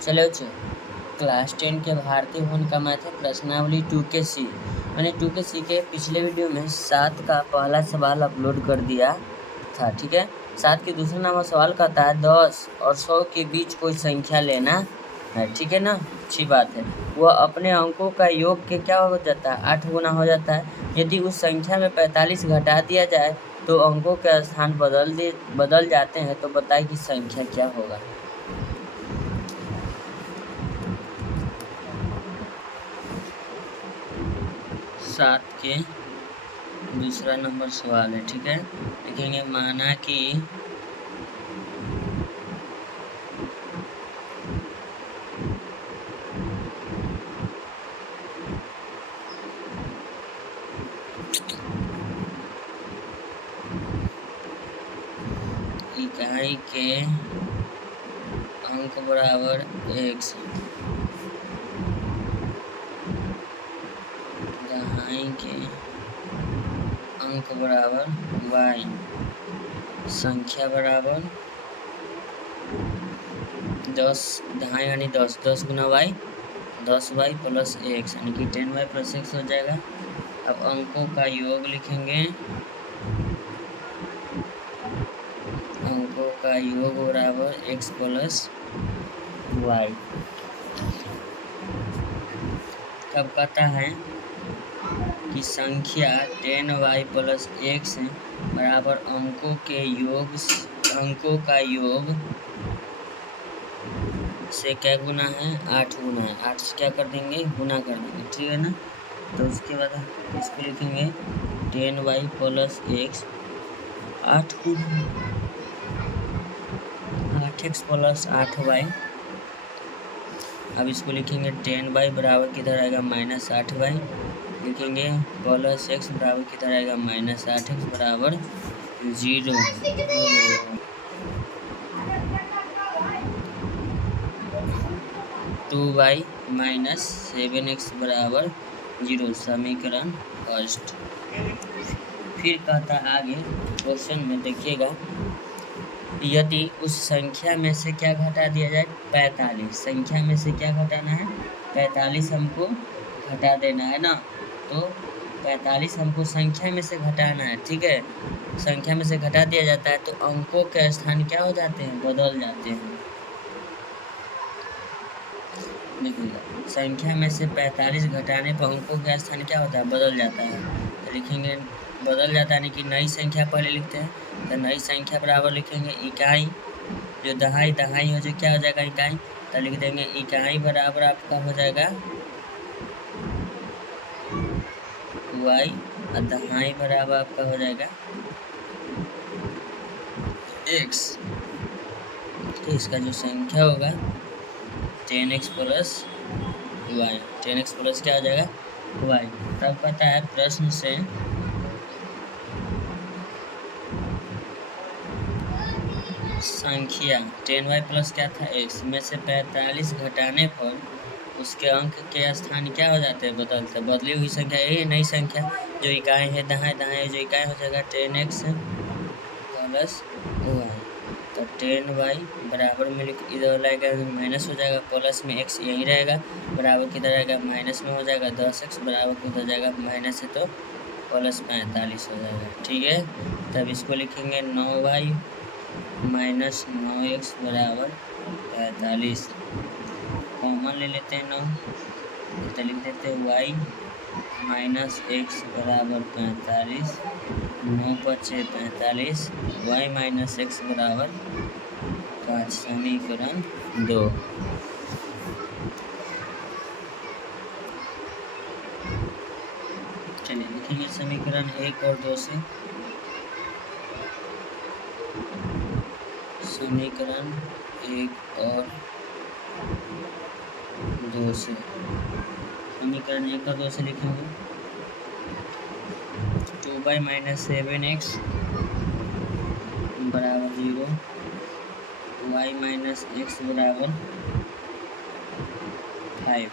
चलो क्लास 10 के भारतीय भवन का मैथ है प्रश्नावली 2K मैंने 2K के पिछले वीडियो में 7 का पहला सवाल अपलोड कर दिया था। ठीक है, 7 के दूसरे नंबर सवाल कहता है 10 और 100 के बीच कोई संख्या लेना है। ठीक है ना, अच्छी बात है। वह अपने अंकों का योग के क्या हो जाता है, 8 गुना हो जाता है। यदि उस संख्या में 45 घटा दिया जाए तो अंकों के स्थान बदल जाते हैं, तो बताइए कि संख्या क्या होगा। सात के दूसरा नंबर सवाल है। ठीक है, लिखेंगे माना कि इकाई के अंक बराबर x, दहाई के अंक बराबर y, संख्या बराबर 10, दहाई यानी 10 गुना y, 10y प्लस x यानी कि 10y प्लस x हो जाएगा। अब अंकों का योग लिखेंगे, अंकों का योग बराबर x प्लस y। कब कहता है कि संख्या 10y प्लस x बराबर अंकों का योग से क्या गुना है, 8 गुना है। 8 से क्या कर देंगे, गुना कर देंगे। ठीक है ना, तो उसके बाद इसको लिखेंगे 10y प्लस x 8 गुना 8x प्लस 8y। अब इसको लिखेंगे 10y बराबर किधर आएगा, माइनस 8y लिखेंगे, प्लस x बराबर किधर आएगा, माइनस 8x बराबर 0। 2y माइनस 7x बराबर 0, समीकरण फर्स्ट। फिर कहता आगे क्वेश्चन में देखिएगा, यदि उस संख्या में से क्या घटा दिया जाए, 45। संख्या में से क्या घटाना है, 45 हमको घटा देना है ना। तो 45 हमको संख्या में से घटाना है। ठीक है, संख्या में से घटा दिया जाता है तो अंकों के स्थान क्या हो जाते हैं, बदल जाते हैं। देखिएगा, संख्या में से 45 घटाने पर अंकों का स्थान क्या होता है, बदल जाता है। तो लिखेंगे बदल जाता है, यानी कि नई संख्या पहले लिखते हैं। तो नई संख्या बराबर लिखेंगे इकाई, जो दहाई हो जो क्या हो जाएगा, इकाई। तो लिख देंगे इकाई बराबर आपका हो जाएगा y और दहाई बराबर आपका हो जाएगा x। तो इसका जो संख्या होगा 10x plus y, 10x plus क्या हो जाएगा, y। तब पता है प्रश्न से संख्या 10y प्लस क्या था, x में से 45 घटाने पर उसके अंक के स्थान क्या हो जाते हैं, बदलते। बदली हुई संख्या यही नई संख्या, जो इकाई है दहाई जो इकाई हो जाएगा 10x प्लस y। तो 10y बराबर में इधर लाएगा माइनस हो जाएगा, प्लस में x यही रहेगा, बराबर किधर आएगा, माइनस में हो जाएगा। 10x बराबर किधर जाएगा, माइनस है तो प्लस 45 हो जाएगा। ठीक है, तब इसको लिखेंगे 9y माइनस 9x बराबर 45। कॉमन ले लेते हैं 9, तो लिख देते हैं y माइनस x बराबर 45, 9 × 45, y माइनस x बराबर 5, समीकरण 2। चलिए लिखेंगे समीकरण 1 और 2 से। समीकरण 1 और 2 से, समीकरण 1 और 2 से लिखेंगे 2y माइनस 7x बराबर 0, y माइनस x बराबर 5।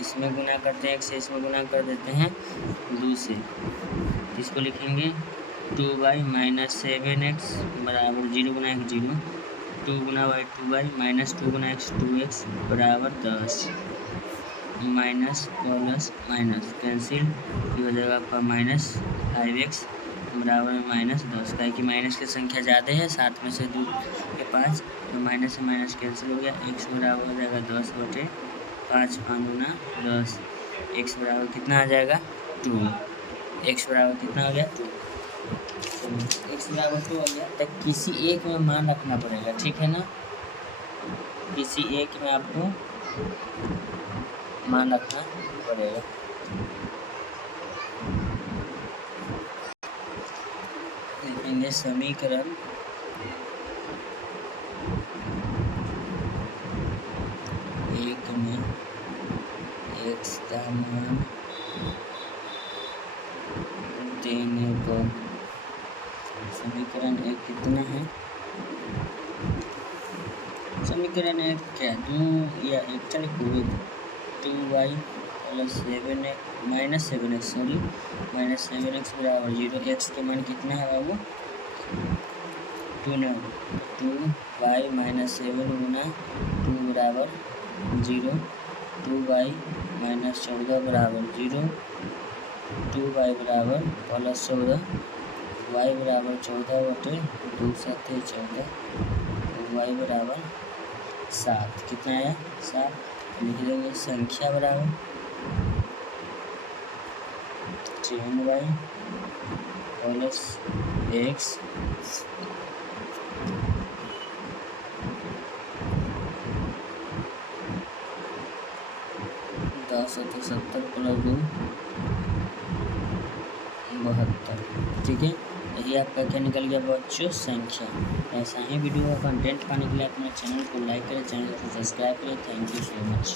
इसमें गुना करते हैं, x से इसमें गुना कर देते हैं 2 से। इसको लिखेंगे 2y माइनस 7x बराबर 0 गुना 1 0, 2 गुना वाई 2y माइनस 2 गुना x 2x बराबर 10 माइनस प्लस माइनस कैंसिल, ये हो जाएगा आपका माइनस 5x बराबर में माइनस 10, का कि माइनस की संख्या ज़्यादा है, 7 में से 2 के 5, तो माइनस से माइनस कैंसिल हो गया, x बराबर हो जाएगा 10/5 5 गुना 10, x बराबर कितना आ जाएगा 2, x बराबर कितना हो गया 2, x बराबर 2 हो गया। तो किसी एक में मान रखना पड़ेगा, ठीक है ना, किसी एक में आपको मान रखना पड़ेगा। लिखेंगे समीकरण एक में x का मान देने पर समीकरण एक कितना है, समीकरण एक क्या 2 या 1 चलिए कोई 2y plus 7x minus 7x sorry minus 7x बराबर 0, x के मान कितना है बाबू 2 न 2y माइनस 7 गुना 2 बराबर 0, 2y माइनस 14 बराबर 0, 2y बराबर प्लस 14, y बराबर 14/2 7 14, y बराबर 7, कितना है 7, लिख देंगे संख्या बराबर 10y प्लस x दस 70 प्लस 2 72, ठीक है। यही आपका क्या निकल गया बच्चों संख्या। ऐसा ही वीडियो का कंटेंट पाने के लिए अपने चैनल को लाइक करें, चैनल को सब्सक्राइब करें। Thank you so much.